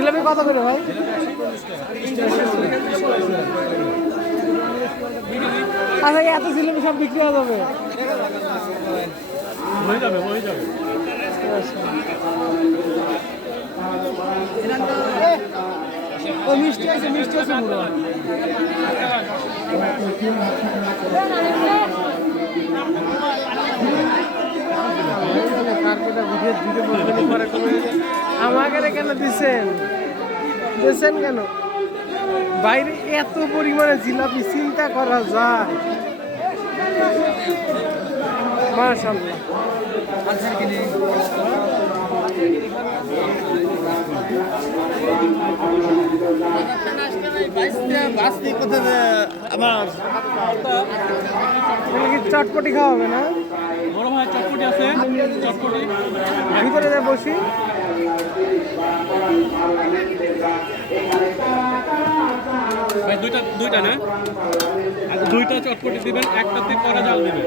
জিলাপি কত করে ভাই? আচ্ছা এত জিলাপি সব বিক্রি হয়ে যাবে? হয়ে যাবে। ও মিষ্টি আছে পুরো। আমাকে কেন দিচ্ছেন কেন? বাইরে এত পরিমাণে জিলাপি, চিন্তা করা যায়। মাশাআল্লাহ। চটপটি খাওয়া হবে না? বড় ভাই চটপটি আছে, চটপটি ভিতরে যা বসি। ভাই দুইটা না, দুইটা চটপটি দিবেন, একটাতে কড়া জাল দিবেন।